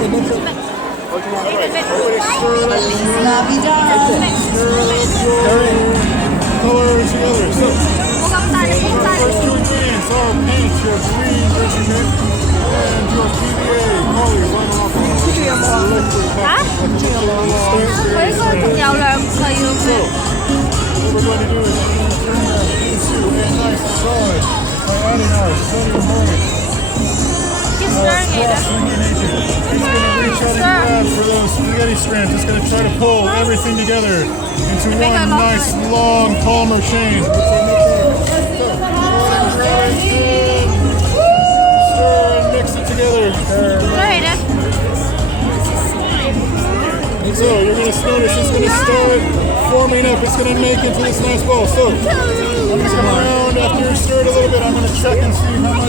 Alright, everybody stir it up. Color together. So, our first two ingredients are paint, your green measurement, and your PVA, polyvinyl alcohol. So, what we're going to do is turn that into a nice solid by adding our sodium borate. He's going to reach out and grab for those spaghetti strands. It's going to try to pull everything together into one nice long polymer chain. Stir and mix it together. So you're going to notice it's going to start forming up. It's going to make into this nice ball. So I'm going to come around after you stir it a little bit. I'm going to check and see how much.